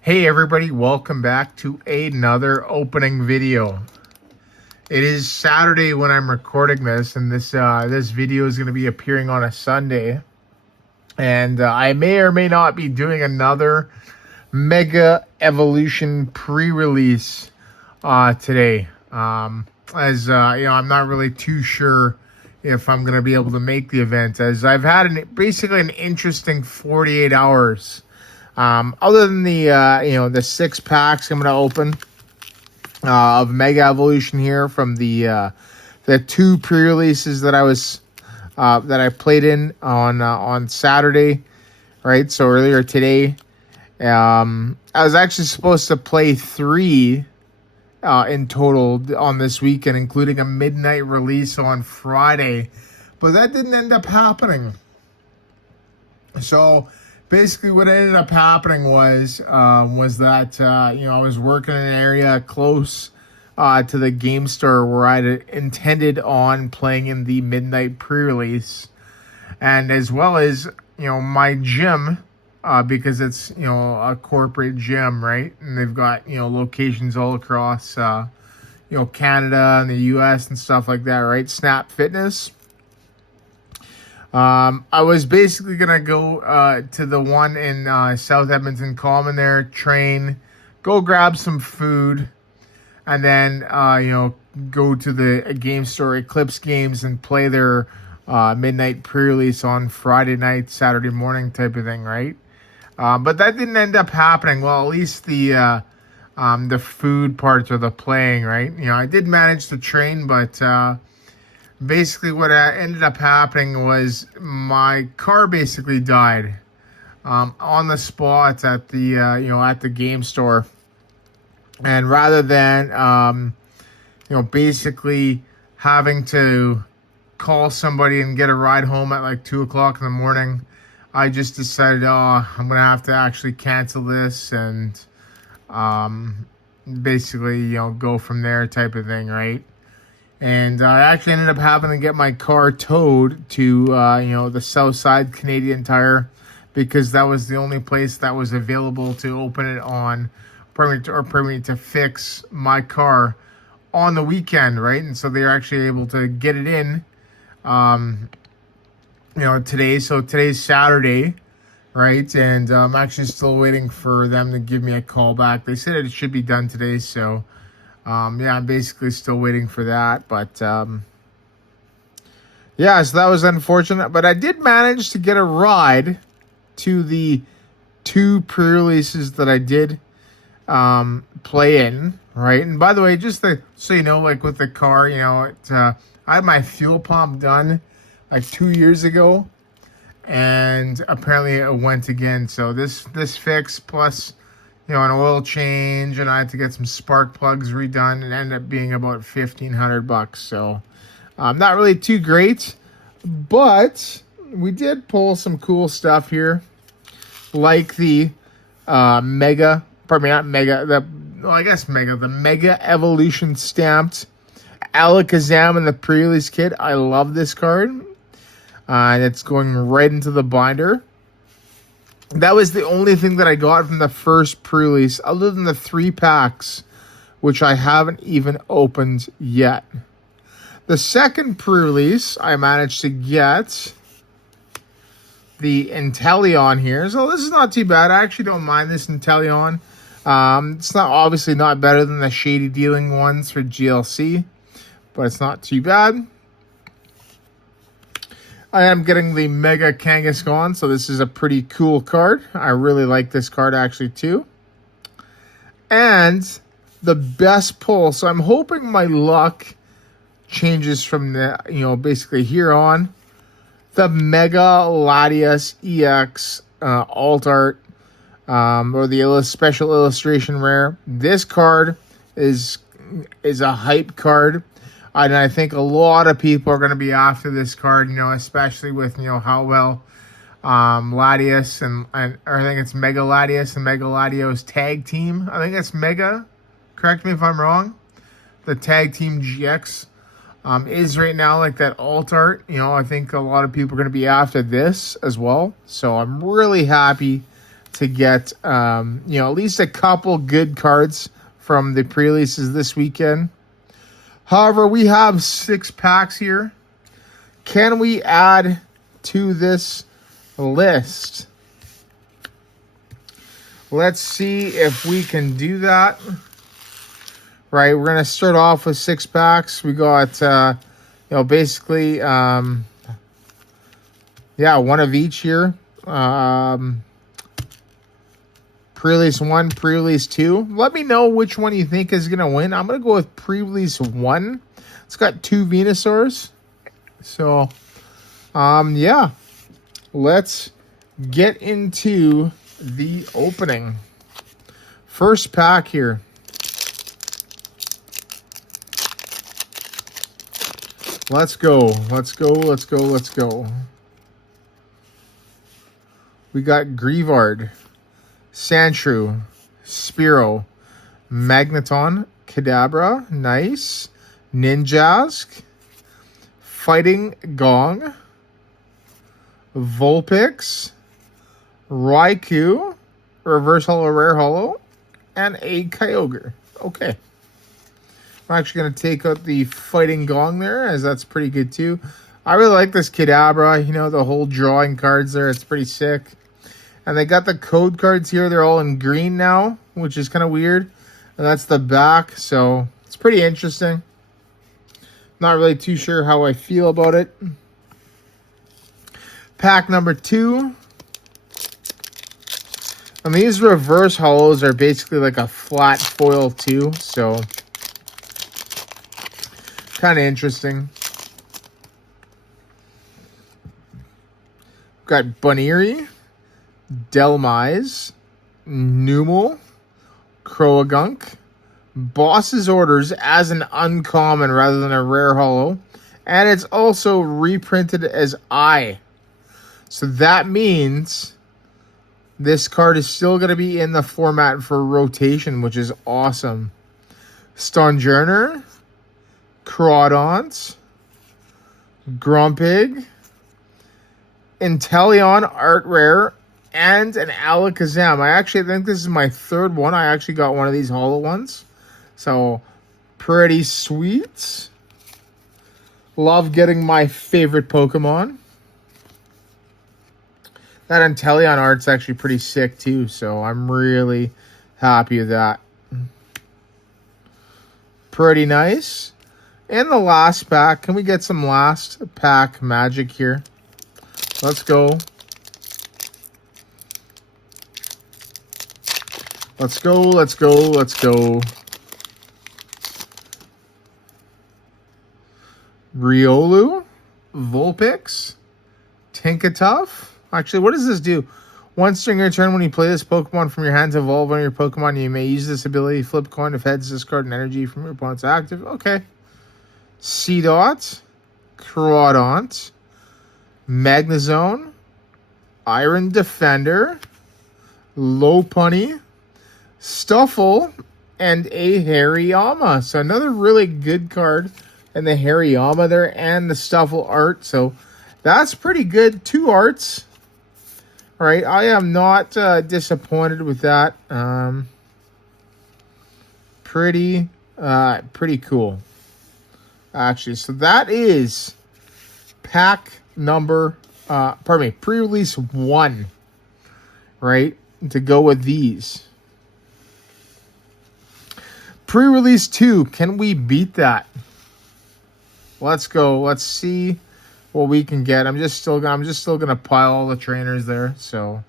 Hey everybody, welcome back to another opening video. It is Saturday when I'm recording this, and this video is going to be appearing on a Sunday. And I may or may not be doing another Mega Evolution pre-release today. I'm not really too sure if I'm going to be able to make the event, as I've had basically an interesting 48 hours. Other than the 6 packs I'm going to open of Mega Evolution here from the 2 pre-releases that I played in on Saturday, right? So earlier today, I was actually supposed to play 3 in total on this weekend, including a midnight release on Friday, but that didn't end up happening. So basically, what ended up happening was that I was working in an area close to the game store where I intended on playing in the midnight pre-release, and as well as my gym, because it's a corporate gym, right? And they've got locations all across Canada and the U.S. and stuff like that, right? Snap Fitness. I was basically gonna go to the one in South Edmonton Common there, train, go grab some food, and then go to the game store, Eclipse Games, and play their midnight pre-release on Friday night, Saturday morning type of thing, right? But that didn't end up happening. Well, at least the food parts or the playing, right? I did manage to train, but basically what ended up happening was my car basically died on the spot at the game store. And rather than basically having to call somebody and get a ride home at like 2 o'clock in the morning, I just decided, I'm gonna have to actually cancel this and basically go from there type of thing, right? And I actually ended up having to get my car towed to the Southside Canadian Tire, because that was the only place that was available to open it on, permit to fix my car on the weekend, right? And so they're actually able to get it in today. So today's Saturday, right? And I'm actually still waiting for them to give me a call back. They said it should be done today, so I'm basically still waiting for that. But so that was unfortunate. But I did manage to get a ride to the 2 pre-releases that I did play in, right? And by the way, just so you know, like with the car, I had my fuel pump done like 2 years ago, and apparently it went again. So this fix plus an oil change, and I had to get some spark plugs redone, and ended up being about $1,500. So not really too great, but we did pull some cool stuff here, like the the Mega Evolution stamped Alakazam in the pre-release kit. I love this card, and it's going right into the binder. That was the only thing that I got from the first pre-release, other than the 3 packs, which I haven't even opened yet. The second pre-release, I managed to get the Inteleon here. So this is not too bad. I actually don't mind this Inteleon. It's obviously not better than the Shady Dealing ones for GLC, but it's not too bad. I am getting the Mega Kangaskhan, so this is a pretty cool card. I really like this card actually too. And the best pull, so I'm hoping my luck changes from the, basically here on. The Mega Latias EX Alt Art, or the special illustration rare. This card is a hype card. And I think a lot of people are going to be after this card, especially with, how well Latias and I think it's Mega Latias and Mega Latios tag team. I think it's Mega. Correct me if I'm wrong. The tag team GX is right now like that alt art. I think a lot of people are going to be after this as well. So I'm really happy to get, at least a couple good cards from the pre-releases this weekend. However, we have 6 packs here. Can we add to this list? Let's see if we can do that. Right, we're going to start off with 6 packs. We got, basically, one of each here. Pre-release 1, pre-release 2. Let me know which one you think is going to win. I'm going to go with pre-release 1. It's got 2 Venusaurs. So, let's get into the opening. First pack here. Let's go. Let's go. Let's go. Let's go. We got Grievard, Sandshrew, Spearow, Magneton, Kadabra, nice. Ninjask, Fighting Gong, Vulpix, Raikou, Reverse Holo, Rare Holo, and a Kyogre. Okay. I'm actually going to take out the Fighting Gong there, as that's pretty good too. I really like this Kadabra, the whole drawing cards there. It's pretty sick. And they got the code cards here. They're all in green now, which is kind of weird. And that's the back, so it's pretty interesting. Not really too sure how I feel about it. Pack number 2. And these reverse holos are basically like a flat foil too, so kind of interesting. Got Bunnery, Delmise, Numel, Croagunk, Boss's Orders as an uncommon rather than a rare holo. And it's also reprinted as I. So that means this card is still going to be in the format for rotation, which is awesome. Stonjourner, Crawdont, Grumpig, Inteleon Art Rare, and an Alakazam. I actually think this is my 3rd one. I actually got one of these holo ones. So, pretty sweet. Love getting my favorite Pokemon. That Inteleon art's actually pretty sick too, so I'm really happy with that. Pretty nice. And the last pack. Can we get some last pack magic here? Let's go. Let's go, let's go, let's go. Riolu, Vulpix, Tinkatuff. Actually, what does this do? Once during your turn, when you play this Pokemon from your hand to evolve one of your Pokemon, you may use this ability. Flip coin if heads, discard an energy from your opponent's active. Okay. Seedot, Crawdont, Magnezone, Iron Defender, Lopunny, Stuffle, and a Hariyama. So another really good card. And the Hariyama there and the Stuffle art. So that's pretty good. 2 arts. All right. I am not disappointed with that. Pretty cool. Actually, so that is pack number, pre-release 1. Right? To go with these. Pre-release 2. Can we beat that? Let's go. Let's see what we can get. I'm just still gonna pile all the trainers there. So,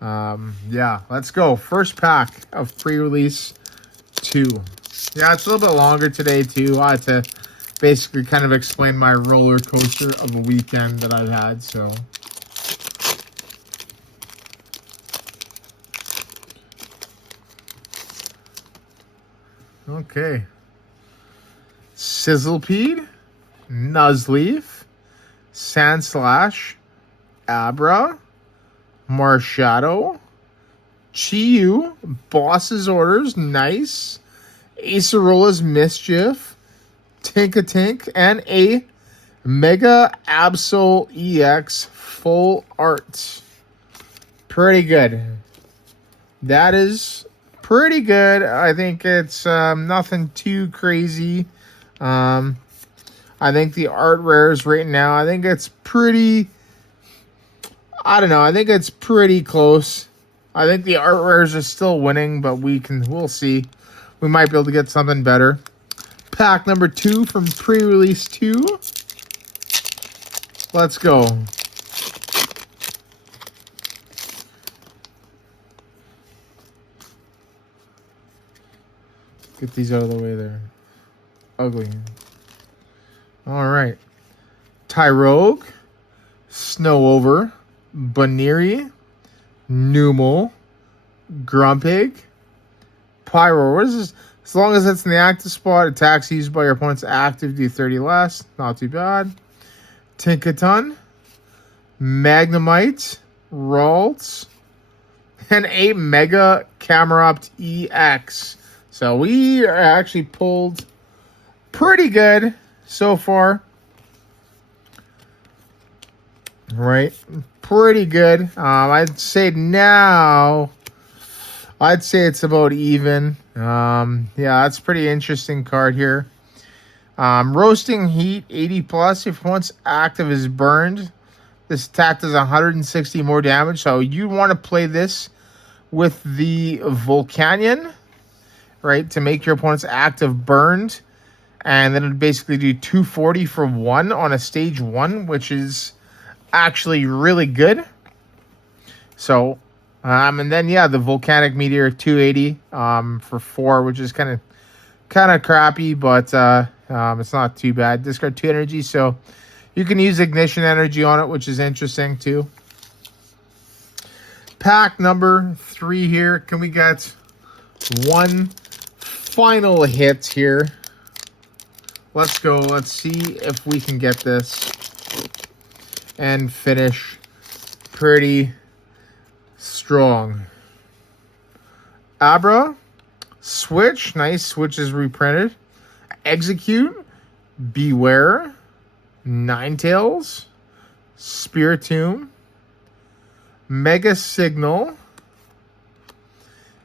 let's go. First pack of pre-release 2. Yeah, it's a little bit longer today too. I had to basically kind of explain my roller coaster of a weekend that I've had. So, okay. Sizzlepede, Nuzleaf, Sandslash, Abra, Marshadow, Chi-Yu, Boss's Orders, nice. Acerola's Mischief, Tinkatink, and a Mega Absol EX full art. Pretty good. that is pretty good. I think it's nothing too crazy. I think the art rares right now, I think it's pretty, I don't know, I think it's pretty close. I think the art rares are still winning, but we'll see. We might be able to get something better. Pack number 2 from pre-release 2. Let's go. Get these out of the way there. Ugly. All right. Tyrogue, Snowover, Baneri, Numel, Grumpig, Pyro. What is this? As long as it's in the active spot, attacks used by your opponent's active do 30 less. Not too bad. Tinkaton, Magnemite, Ralts, and a Mega Camerupt EX. So we are actually pulled pretty good so far. Right? Pretty good. I'd say it's about even. Yeah, that's a pretty interesting card here. Roasting Heat, 80 plus. If once active is burned, this attack does 160 more damage. So you want to play this with the Volcanion, right, to make your opponent's active burned. And then it'd basically do 240 for 1 on a stage 1, which is actually really good. So, and then, yeah, the Volcanic Meteor, 280 for 4, which is kind of crappy, but it's not too bad. Discard 2 energy, so you can use Ignition Energy on it, which is interesting, too. Pack number 3 here. Can we get one final hit here? Let's go. Let's see if we can get this and finish pretty strong. Abra, Switch. Nice. Switch is reprinted. Execute, Beware, Ninetales, Spiritomb, Mega Signal,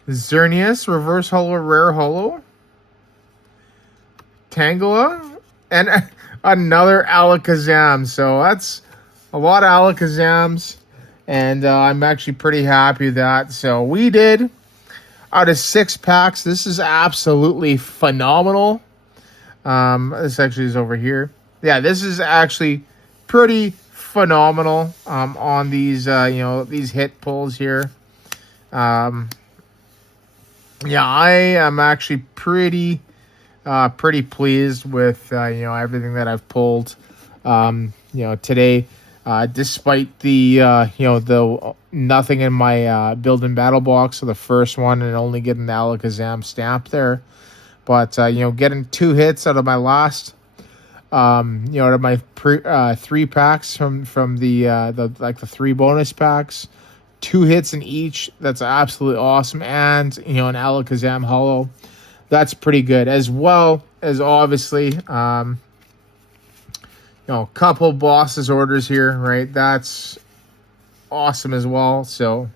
Xerneas, Reverse Holo, Rare Holo, Tangela, and another Alakazam. So that's a lot of Alakazams, and I'm actually pretty happy with that. So we did, out of 6 packs, this is absolutely phenomenal. This actually is over here. Yeah, this is actually pretty phenomenal on these, these hit pulls here. Yeah, I am actually pretty pleased with, everything that I've pulled, today, despite the, the nothing in my build and battle box for the first one and only getting the Alakazam stamp there. But, getting 2 hits out of my last, out of my 3 packs from the 3 bonus packs, 2 hits in each. That's absolutely awesome. And, an Alakazam holo. That's pretty good. As well as, obviously, a couple bosses orders here, right? That's awesome as well. So,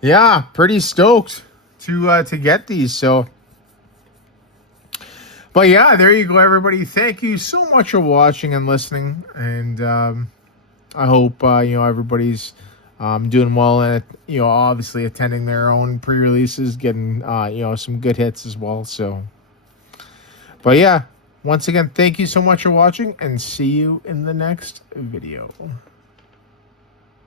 yeah, pretty stoked to get these. So, but yeah, there you go, everybody. Thank you so much for watching and listening, and I hope everybody's doing well, and obviously attending their own pre-releases, getting some good hits as well. So, but yeah, once again, thank you so much for watching, and see you in the next video.